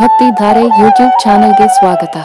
Bhaktidhare YouTube ಚಾನೆಲ್ಗೆ ಸ್ವಾಗತ.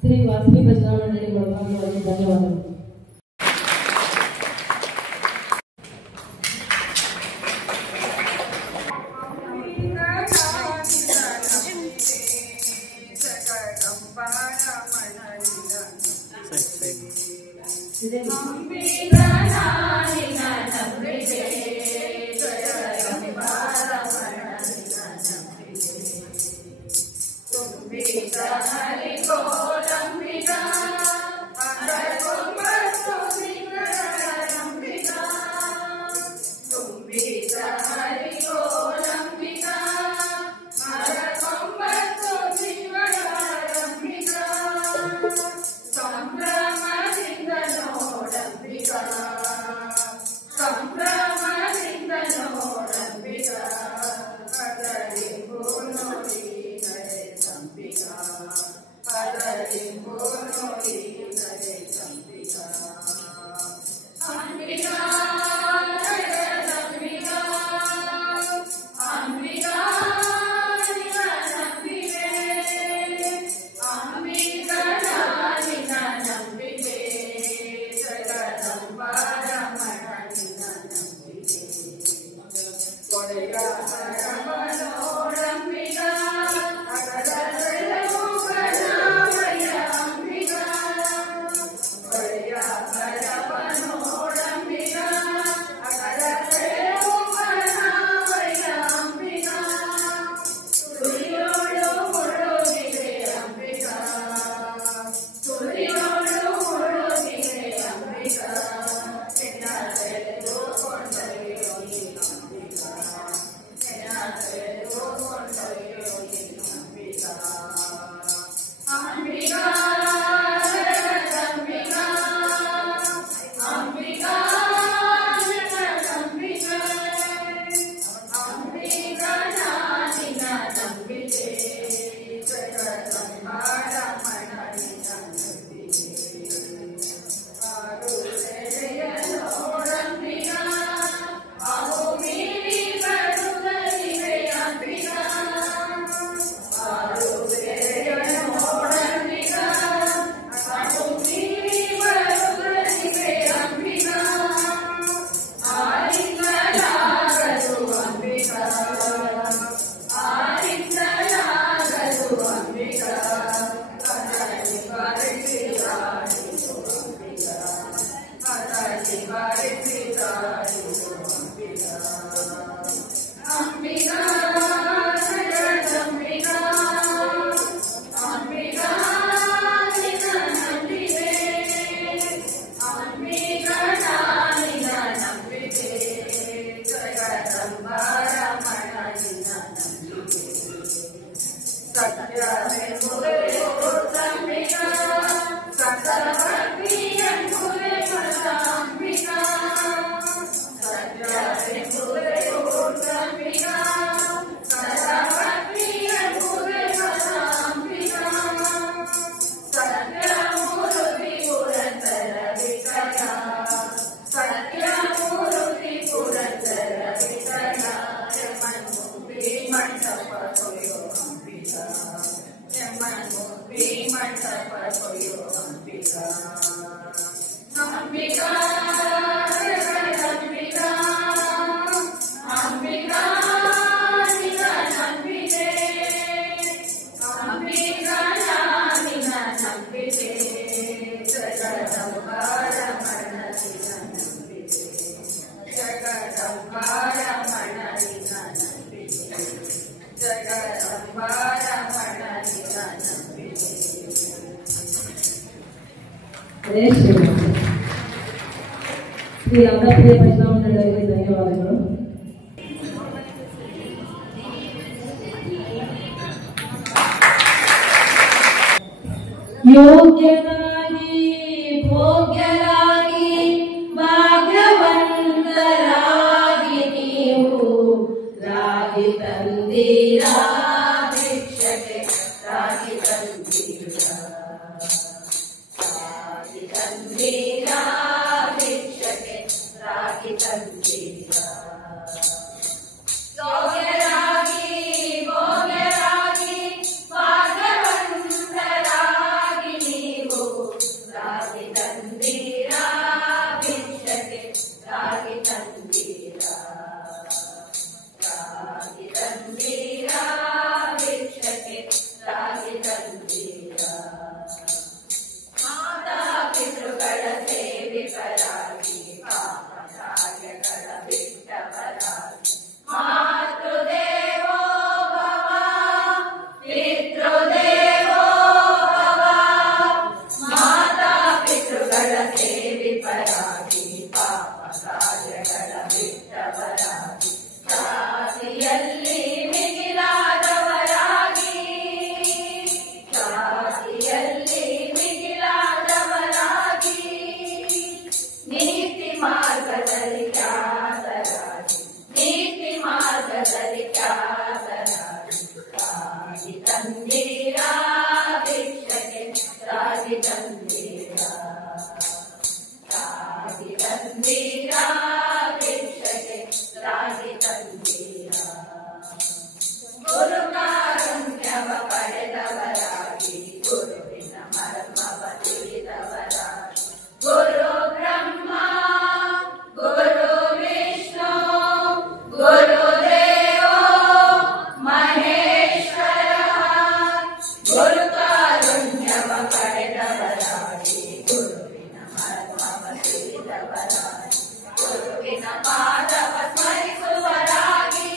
ಶ್ರೀ ವಾಸವಿ ಭಜನಾ ಮಂಡಳಿ ಬೆಳಗಾವಿ ಧನ್ಯವಾದಗಳು. ಸಂಭ್ರಮದಿಂದ ನೋಡಂಬಿಕಾ ಜಯ ಶ್ರೀರಾಮ್. ಶ್ರೀ ರಾಧಾಪ್ರಿಯ ಭಜನಾ ಮಂಡಳಿಯವರಿಗೆ ಧನ್ಯವಾದಗಳು. ಯೋಗ್ಯರಾಗಿ ಭೋಗ್ಯರಾಗಿ ಭಾಗ್ಯವಂತರಾಗಿ ನೀವು ರಾಗಿ ತಂದೀರಾ ಭಿಕ್ಷಕ್ಕೆ ರಾಗಿ ತಂದೀರಾ ರಾಗಿ ತಂದೀರಾ ಭಿಕ್ಷಕ್ಕೆ ರಾಗಿ ತಂದೀರಾ ಯೋಗ್ಯರಾಗಿ ಭೋಗ್ಯರಾಗಿ ಭಾಗ್ಯವಂತರಾಗಿ ನೀವು ರಾಗಿ ತಂದೀರಾ ಭಿಕ್ಷಕ್ಕೆ ರಾಗಿ ತಂದೀರಾ ರಾಗಿ ತಂದೀರಾ ಭಿಕ್ಷಕ್ಕೆ ರಾಗಿ ತಂದೀರಾ ಮಾತಾ ಪಿತೃಗಳ ಸೇವಿಕರಾಗಿ ಪಾಪರಾಜ್ಯಗಳ ಬಿಟ್ಟವರಾಗಿ ಮಾತೃದೇವೋ ಭವ ಪಿತೃದೇವೋ ಭವ ಮಾತಾ ಪಿತೃಗಳ ಸೇವಿಕರಾಗಿ ಪಾಪರಾಜ್ಯಗಳ ಬಿಟ್ಟವರಾಗಿ ಜಾತಿಯಲ್ಲಿ ಮಿಗಿಲಾದವರಾಗಿ ಜಾತಿಯಲ್ಲಿ ಮಿಗಿಲಾದವರಾಗಿ ನೀತಿ ಮಾರ್ಗದಲ್ಲಿ ಖ್ಯಾತರಾಗಿ ನೀತಿ ಮಾರ್ಗದಲ್ಲಿ ಖ್ಯಾತರಾಗಿ ರಾಗಿ ತಂದೀರಾ ಭಿಕ್ಷಕ್ಕೆ ರಾಗಿ ತಂದೀರಾ ರಾಗಿ ತಂದೀರಾ ಭಿಕ್ಷಕ್ಕೆ ರಾಗಿ ತಂದೀರಾ ಗುರುಕಾರುಣ್ಯವ ಪಡೆದವರಾಗಿ ಗುರುವಿನ ಮರ್ಮವ ತಿಳಿದವರಾಗಿ ಗುರು ಬ್ರಹ್ಮ ಗುರು ವಿಷ್ಣು ಗುರುದೇವೋ ಮಹೇಶ್ವರ ಗುರುಕಾರುಣ್ಯವ ಪಡೆದವರಾಗಿ ಗುರುವಿನ ಮರ್ಮವ ತಿಳಿದವರಾಗಿ ಗುರುವಿನ ಪಾದವ ಸ್ಮರಿಸುವರಾಗಿ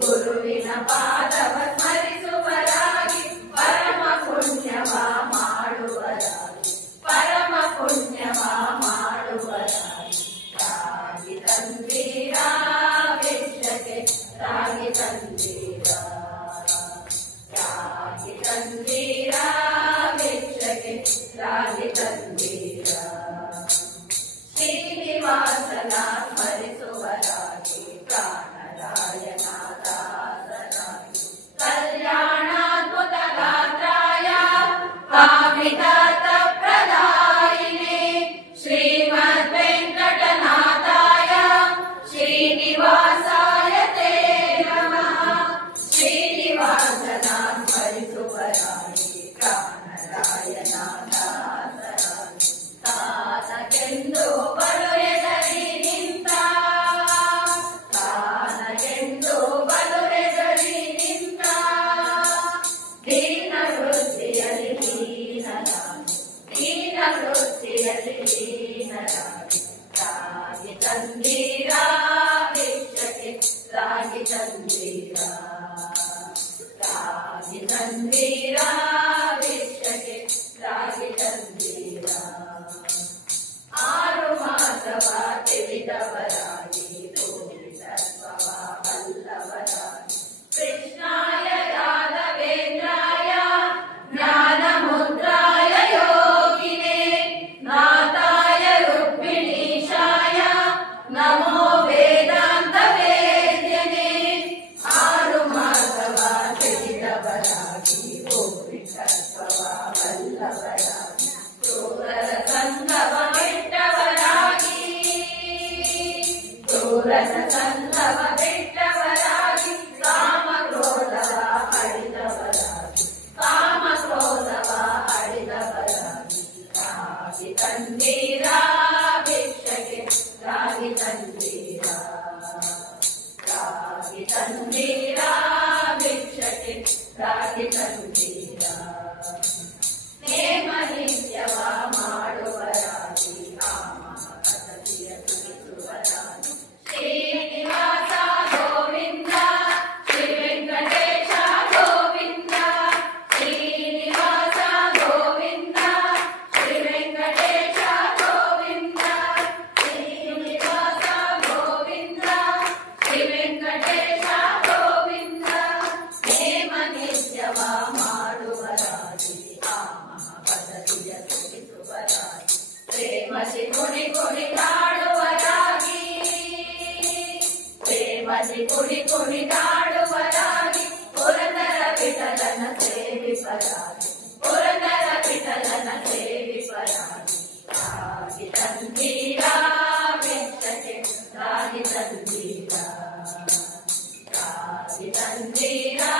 ಗುರುವಿನ ಪಾದವ ಸ್ಮರಿಸುವರಾಗಿ ಪರಮ ಪುಣ್ಯವ ಮಾಡುವರಾಗಿ ಪರಮ ಪುಣ್ಯವ ಮಾಡುವರಾಗಿ ರಾಗಿ ತಂದೀರಾ ಭಿಕ್ಷಕ್ಕೆ ರಾಗಿ ತಂದೀರಾ ರಾಗಿ ತಂದೀರಾ ಭಿಕ್ಷಕ್ಕೆ ರಾಗಿ ತಂದೀರಾ ಶ್ರೀನಿವಾಸನ ಸ್ಮರಿಸುವರಾಗಿ ಪ್ರಾಣರಾಯನ ದಾಸರಾಗಿ ಕಲ್ಯಾಣಾದ್ಭುತ ಗಾತ್ರಾಯ ಕಾಮಿತಾರ್ಥ ಪ್ರದಾಯಿನೇ ಶ್ರೀಮದ್ ವೆಂಕಟನಾಥಾಯ ಶ್ರೀನಿವಾಸಾಯ ತೇ ನಮಃ ಶ್ರೀನಿವಾಸನ ಸ್ಮರಿಸುವರಾಗಿ ಪ್ರಾಣರಾಯನ ದಾಸರಾಗಿ ತಾನಗೆಂದು ಬಲು ಎದರಿ ನಿಂತ ತಾನಗೆಂದು ಬಲು ಎದರಿ ನಿಂತ ದೀನ ವೃತ್ತಿಯಲ್ಲಿ ಹೀನರಾಗಿ ದೀನ ವೃತ್ತಿಯಲ್ಲಿ ಹೀನರಾಗಿ ರಾಗಿ ತಂದೀರಾ ಭಿಕ್ಷಕ್ಕೆ ರಾಗಿ ತಂದೀರಾ ರಾಗಿ ತಂದೀರಾ ಭಿಕ್ಷಕ್ಕೆ ರಾಗಿ ತಂದೀರಾ ಆರು ಮಾಸವ ತಿಳಿದವರಾಗಿ ತೋರಿಸತ್ವವ ಬಲ್ಲವರಾಗಿ ಕೃಷ್ಣಾಯ ಯಾದವೇಂದ್ರಾಯ ಜ್ಞಾನ ಮುದ್ರಾಯ ಯೋಗಿನೇ ನಾಥಾಯ ರುಕ್ಮಿಣೀಶಾಯ ನಮೋ ವೇದಾಂತ ವೇದ್ಯನೇ ಆರು ಮಾಸವ ತಿಳಿದವರಾಗಿ ತೋರಿಸತ್ವವ ಬಲ್ಲವರಾಗಿ ಕ್ರೂರರ ಸಂಗವ ಬಿಟ್ಟವರಾಗಿ ಕ್ರೂರರ ಸಂಗವ ಬಿಟ್ಟವರಾಗಿ ಕಾಮ ಕ್ರೋಧವ ಅಳಿದವರಾಗಿ ಕಾಮ ಕ್ರೋಧವ ಅಳಿದವರಾಗಿ ರಾಗಿ ತಂದೀರಾ ಭಿಕ್ಷಕ್ಕೆ ರಾಗಿ ತಂದೀರಾ ರಾಗಿ ತಂದೀರಾ ಭಿಕ್ಷಕ್ಕೆ ರಾಗಿ ತಂದೀರಾ ನೇಮ ಪ್ರೇಮಸಿ ಕುಣಿ ಕುಣಿದಾಡುವರಾಗಿ ಪ್ರೇಮಸಿ ಕುಣಿ ಕುಣಿದಾಡುವರಾಗಿ ಪುರಂದರ ವಿಠಲನ ಸೇವಿಪರಾಗಿ ಪುರಂದರ ವಿಠಲನ ಸೇವಿಪರಾಗಿ ರಾಗಿ ತಂದೀರಾ ವೆಂಕಟೆ ರಾಗಿ ತಂದೀರಾ ರಾಗಿ ತಂದೀರಾ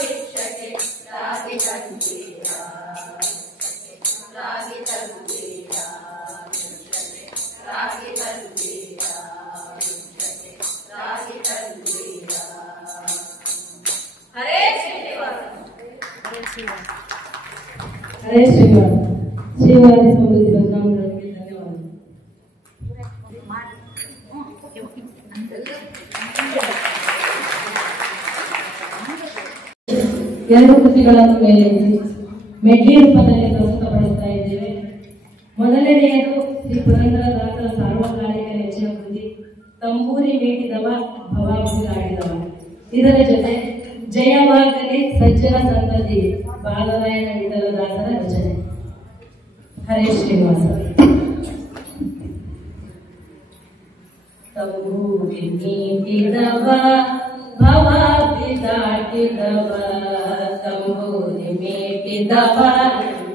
ಭಿಕ್ಷಕೆ ರಾಗಿ ತಂದೀರಾ ರಾಗಿ ತಂದೀರಾ ರಾಗಿ ತಂದೀರಾ ರಾಗಿ ತಂದೀರಾ. ಹರೇ ಶ್ರೀನಿವಾಸ ಹರೇ ಶ್ರೀನಿವಾಸ. ಶ್ರೀವಾರಿ ಸಮೃದ್ಧಿ ಭಜನಾಮಂಡಲಕ್ಕೆ ಧನ್ಯವಾದ. ಎರಡು ಕೃತಿಗಳನ್ನು ಮೇಲೆ ಮೆಡ್ಲಿ ರೂಪದಲ್ಲಿ ಪ್ರಸ್ತುತಪಡಿಸ್ತಾ ಇದ್ದೇವೆ. ಮೊದಲನೆಯದು ಶ್ರೀ ಪುರಂದರದಾಸರ ಸಾರ್ವಕಾಲಿಕ ನೆಚ್ಚಿನ ಕೃತಿ ತಂಬೂರಿ ಮೀಟಿದವ ಭವಾಬ್ದಿಗಾಡಿದವ. ಇದರ ಜೊತೆ ಜಯವಾಗಲಿ ಸಜ್ಜನ ಸಂತತಿ ಬಾಲರಾಯಣ ವಿಠಲದಾಸರ ರಚನೆ. ಹರೇ ಶ್ರೀನಿವಾಸ. ತಂಬೂರಿ ಮೀಟಿದವ ಭವಾಬ್ದಿ ದಾಟಿದವ ತಂಬೂರಿ ಮೀಟಿದವ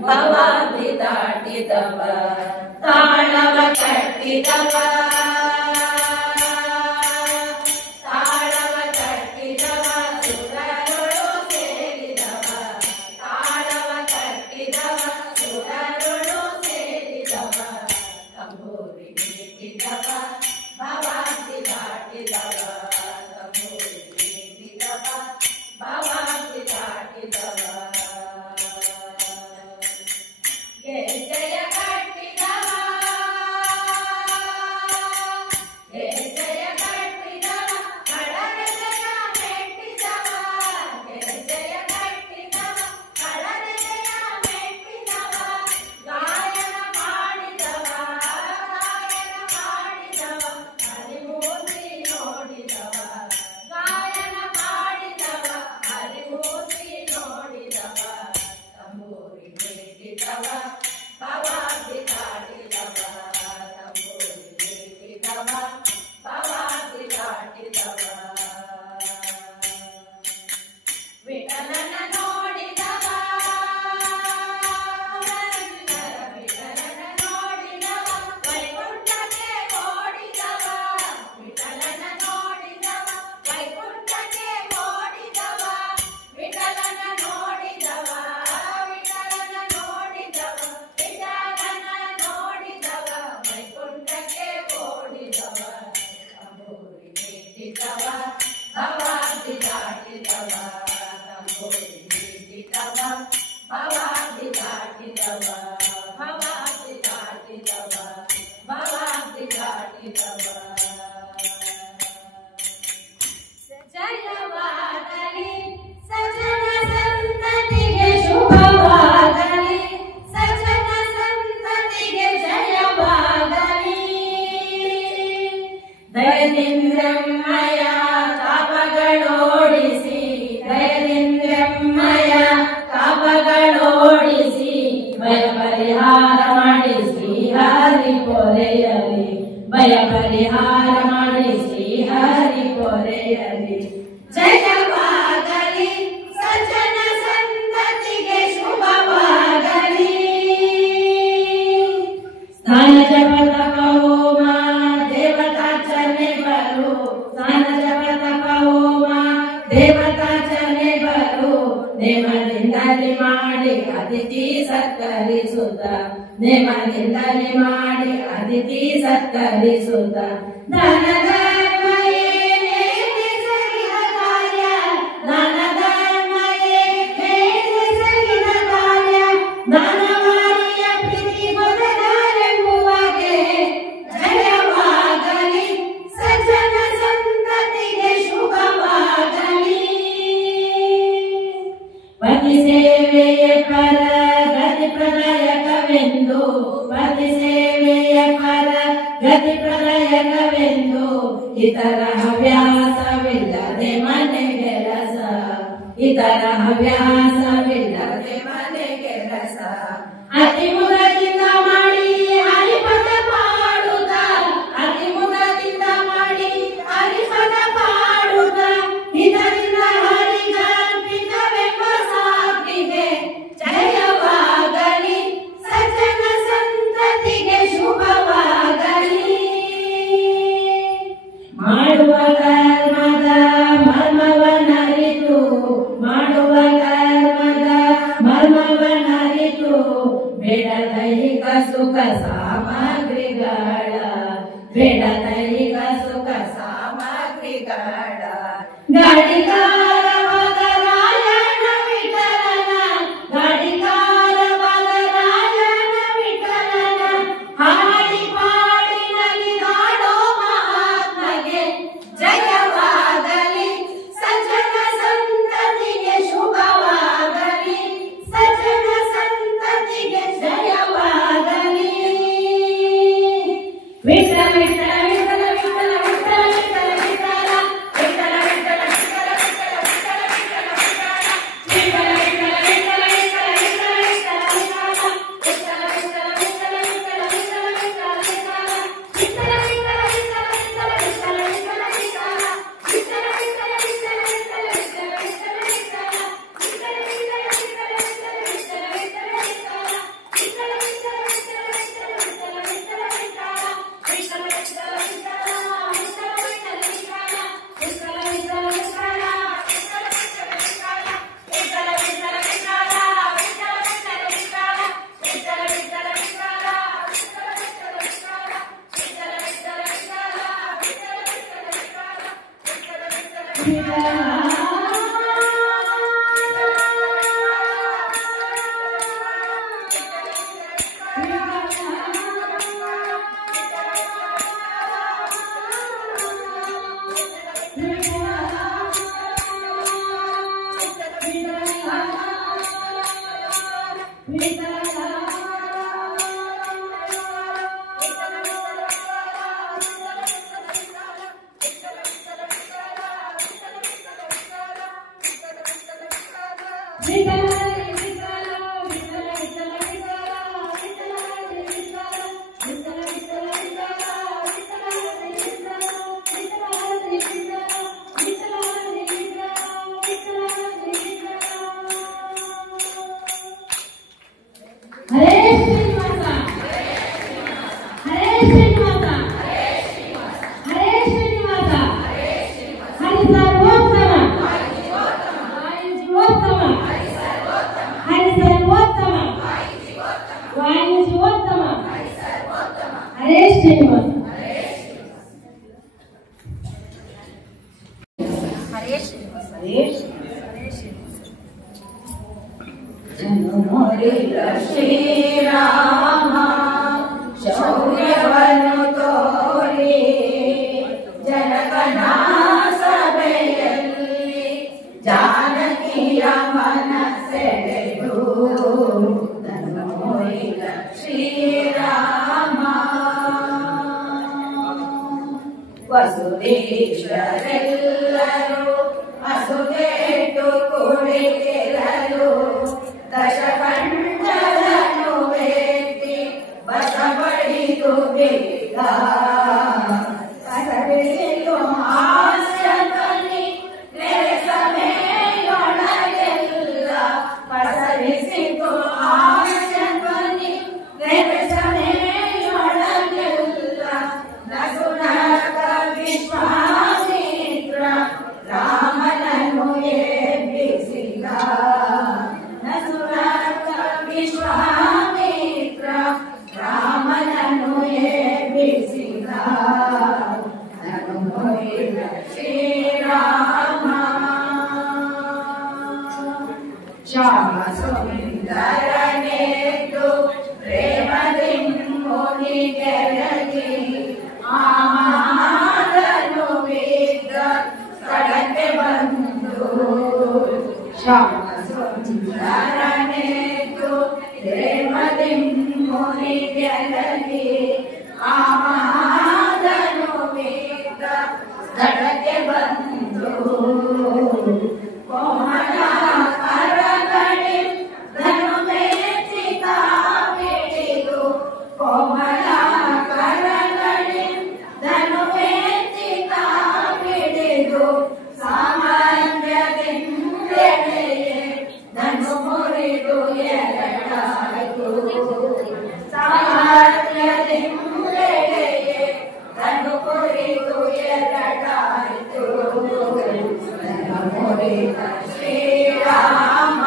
ಭವಾಬ್ದಿ ದಾಟಿದವ ತಾಳವ ಕಟ್ಟಿದವ ತಾಳವ ಕಟ್ಟಿದವ ಸುರರೊಳು ಸೇರಿದವ ತಾಳವ ಕಟ್ಟಿದವ ಸುರರೊಳು ಸೇರಿದವ ತಂಬೂರಿ ಮೀಟಿದವ ಭವಾಬ್ದಿ ದಾಟಿದವ ತಂಬೂರಿ ಮೀಟಿದವ ಭವಾಬ್ದಿ ದಾಟಿದವ ಜಯ ಕಟ್ಟಿದವ ಜಯ ಕಟ್ಟಿದವ ಕಳರೆದೆಯ ಮೆಟ್ಟಿದವ ಜಯ ಕಟ್ಟಿದವ ಕಳರೆದೆಯ ಮೆಟ್ಟಿದವ ಗಾಯನ ಮಾಡಿದವ ಹರಿಮೂರ್ತಿ ನೋಡಿದವ ಗಾಯನ ಮಾಡಿದವ ಹರಿಮೂರ್ತಿ ನೋಡಿದವ ತಂಬೂರಿ ಮೀಟಿದವ ಭವಾಬ್ದಿ ದಾಟಿದವ ತಂಬೂರಿ ಮೀಟಿದವ ಭವಾಬ್ದಿ ದಾಟಿದವ ವಿಠಲನ ನೋಡಿದವ ವಿಠಲನ ನೋಡಿದವ ವೈಕುಂಠಕ್ಕೆ ಓಡಿದವ ವಿಠಲನ ನೋಡಿದವ ವೈಕುಂಠಕ್ಕೆ ಓಡಿದವ ವಿಠಲನ ನೋಡಿದವ ವಿಠಲನ ನೋಡಿದವ ವಿಠಲನ ನೋಡಿದವ ವೈಕುಂಠಕ್ಕೆ ಓಡಿದವ ತಂಬೂರಿ ಮೀಟಿದವ ಭವಾಬ್ದಿ ದಾಟಿದವ ತಂಬೂರಿ ಮೀಟಿದವ ಭವಾಬ್ದಿ ದಾಟಿದವ ಭವಾಬ್ದಿ ದಾಟಿದವ ಭವಾಬ್ದಿ ದಾಟಿದವ. ಜಯವಾಗಲಿ ಸಜ್ಜನ ಸಂತತಿಗೆ ಶುಭವಾಗಲಿ ಸಜ್ಜನ ಸಂತತಿಗೆ ಜಯವಾಗಲಿ ದಯದಿಂದ್ರಮ್ಮಯ ತಾಪಗಳೋಡಿಸಿ ದಯದಿಂದ್ರಮ್ಮಯ ತಾಪಗಳೋಡಿಸಿ ಭಯ ಪರಿಹಾರ ಮಾಡಿಸಿ ಹರಿ ಪೊರೆಯಲಿ ಭಯ ಪರಿಹಾರ ಮಾಡಿಸಿ ಹರಿ ಪೊರೆಯಲಿ ಜಯವಾಗಲಿ ಸಜ್ಜನ ಸಂತತಿಗೆ ಶುಭವಾಗಲಿ ಸ್ನಾನ ಜಪದ ಹೋಮ ದೇವತಾರ್ಚನೆ ಬರು ಸ್ನಾನ ಜಪದ ಹೋಮ ದೇವತಾರ್ಚನೆ ಬರು ನೇಮದಿಂದಲಿ ಮಾಡಿ ಅತಿಥಿ ಸತ್ಕರಿಸುತ್ತ ನೇಮದಿಂದಲಿ ಮಾಡಿ ಅತಿಥಿ ಸತ್ಕರಿಸುತ್ತ ಧನ ಧರ್ಮಯೇ ಸಗಿದ ಕಾರ್ಯ ಧನ ಧರ್ಮಯೇ ಸಗಿದ ಕಾರ್ಯ ಧನವಾರಿಯ ಪ್ರೀತಿ ಬದಲಾರೆಂಬುವಾಗೆ ಜಯವಾಗಲಿ ಸಜ್ಜನ ಸಂತತಿಗೆ ಶುಭವಾಗಲಿ ಪತಿ ಸೇವೆಯ ಪರ ಗತಿ ಪ್ರದಾಯಕವೆಂದು ಪತಿ ಸೇವೆಯ ಪರ ಗತಿ ಪ್ರದಾಯಕವೆಂದು ಇತರ ಹವ್ಯಾಸವಿಲ್ಲದೆ ಮನೆಗೆ ರಸ ಇತರ ಹವ್ಯಾಸವಿಲ್ಲದೆ ಮನೆಗೆ ರಸ ಅತಿ ಮುರದಿಂದ ಮಾಡಿ ಹರಿಪದ ಬೇಡ ದೈಹಿಕ ಸುಖ ಸಾಮಗ್ರಿಗಳ ಬೇಡ ದೈಹಿಕ ಸುಖ ಸಾಮಗ್ರಿಗಳ ಗಾಡಿಗಾರವಾದ ರಾಯಣ ವಿಠಲನ ಗಾಡಿಗಾರವಾದ ರಾಯಣ ವಿಠಲನ ಹಾಡಿ ಪಾಡಿ ನಲಿದಾಡೋ ಮಹಾತ್ಮಗೆ ಜಯವಾಗಲಿ ಸಜ್ಜನ ಸಂತತಿಗೆ ಶುಭವಾಗಲಿ ಸಜ್ಜನ ಸಂತತಿಗೆ ಜಯವಾಗಲಿ ವಿಠಲ ವಿಠಲ ವಿಠಲ ವಿಠಲ ವಿಠಲ ವಿಠಲ ವಿಠಲ ವಿಠಲ ಶ್ರೀರಾಮ ಶೌರ್ಯವನ್ನು ತೋರಿ ಜನಗಣ ಸಭೆಯಲ್ಲಿ ಜಾನಕಿಯ ಮನಸೆಳೆದು ಧನುಮೊಯ್ದ ಶ್ರೀರಾಮ ವಸುದೇಶ್ವರೆಲ್ಲರೂ ಅಸುದೇಟು ಕುಳಿತಿರಲು ದಶಕಂಠರನು ವೇದಿ ಬಸವಳಿದು ಬೇಗ ಕಸರಿಸಿತು ಹಾಸ್ಯದಲ್ಲಿ ನೆರೆಸಮೆಯೊಳಗೆಲ್ಲ ಕಸರಿಸಿತು ಹಾಸ್ಯದಲ್ಲಿ ನೆರೆಸಮೆಯೊಳಗೆಲ್ಲ ನಸುನಕ ವಿಶ್ವಾಮಿತ್ರ ರಾಮನನ್ನು ಎಬ್ಬಿಸಿದ ನಸುನಕ ವಿಶ್ವಾಮಿತ್ರ ರಾಮನನ್ನು ಎಬ್ಬಿಸಿದ ಧನುಮೊಯ್ದ ಶ್ರೀರಾಮ ಶ್ಯಾಮ ಸುಂದರನೆದ್ದು ಪ್ರೇಮದಿಂಬುನಿ ಗೆರಗಿ ಆಮಾದನು ವೇದ ಸ್ಥಳಕ್ಕೆ ಬಂದು ಶ್ಯಾಮ ಸುಂದರನೆದ್ದು ಪ್ರೇಮದಿಂಬುನಿ ಗೆರಗಿ ಆಮಾದನು ವೇದ ಸ್ಥಳಕ್ಕೆ ಬಂದು ಕೋಮಲ ಕರಗಣಿ ಧನು ಮೇಚಿತ ಬಿಡಿದು ಕೋಮಲ ಕರಗಣಿ ಧನು ಮೇಚಿತ ಬಿಡಿದು ಸಾಮಾನ್ಯದಿಂದೆಡೆಯೇ ಧನು ಮುರಿದು ಎರಡಾಯಿತು ಸಾಮಾನ್ಯದಿಂದೆಡೆಯೇ ಧನು ಮುರಿದು ಎರಡಾಯಿತು ಧನು ಮುರಿದ ಶ್ರೀರಾಮ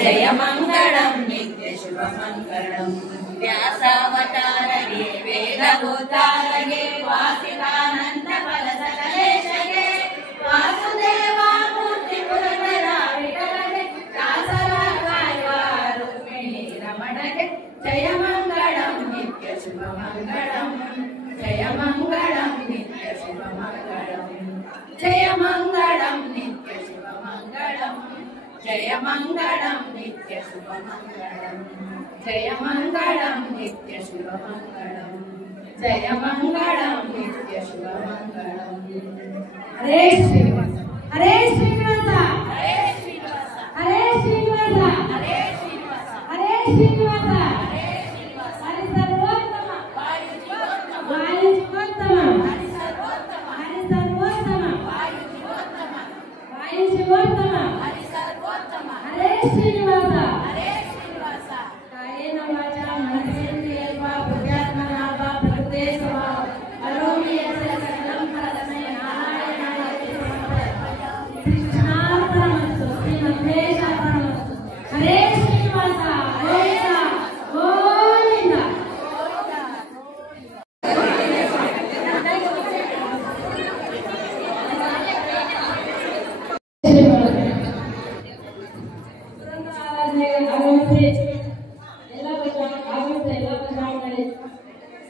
जय मंगलम नित्य शुभ मंगलम व्यासावतारगे वेदभूतारगे वासितानंद फल सकलेशगे वासुदेवामूर्ति पुरंदरा विठलगे दासरागाय रुक्मिणी रमणगे जय मंगलम नित्य शुभ मंगलम जय मंगलम नित्य शुभ मंगलम जय मंगलम नित्य शुभ मंगलम जय मंगलम नित्य शुभ मंगलम जय मंगलम नित्य शुभ मंगलम जय मंगलम नित्य शुभ मंगलम हरे श्रीनिवास हरे श्रीनिवास हरे श्रीनिवास हरे श्रीनिवास हरे श्रीनिवास हरे श्रीनिवास हरे श्रीनिवास हरि सर्वोत्तम वायु जीवोत्तम वायु जीवोत्तम हरि सर्वोत्तम हरि सर्वोत्तम वायु जीवोत्तम वायु जीवोत्तम हरि सर्वोत्तम हरे श्रीनिवास हरे श्रीनिवास कायेन वाचा मनसेन्द्रियैर्वा बुद्ध्यात्मना वा प्रकृते स्वभाव करोमि यस्य सकलं परस्मै नारायणाय समर्पयामि कृष्णार्पणमस्तु श्रीमद्वेदान्तमस्तु हरे श्रीनिवास हरे गोविंद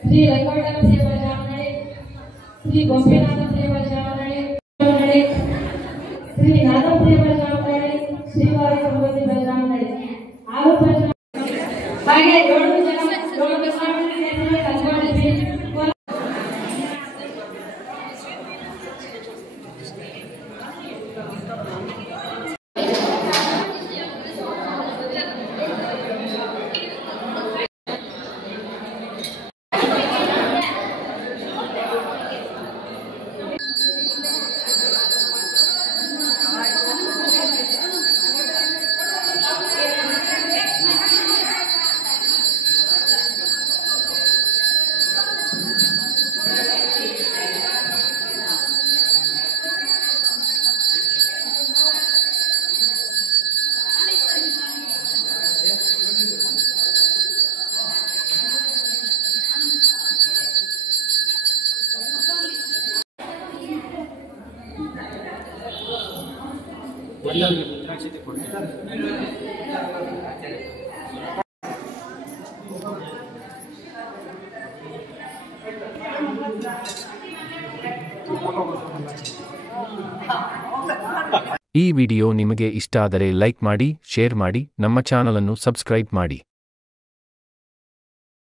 श्री रंगोटम सेवा जामनळे श्री गोपीनाथ सेवा जामनळे श्री नादम सेवा जामनळे श्रीवारी संबंधी जामनळे आरोप ಹಾಗೆ 7 ಸ್ವಾಮಿ ನೇತೃತ್ವದಲ್ಲಿ ಕಲ್ಕೊಂಡಿದ್ವಿ ಈ ವಿಡಿಯೋ ನಿಮಗೆ ಇಷ್ಟ ಆದರೆ ಲೈಕ್ ಮಾಡಿ, ಶೇರ್ ಮಾಡಿ, ನಮ್ಮ ಚಾನಲ್ ಅನ್ನು ಸಬ್ಸ್ಕ್ರೈಬ್ ಮಾಡಿ.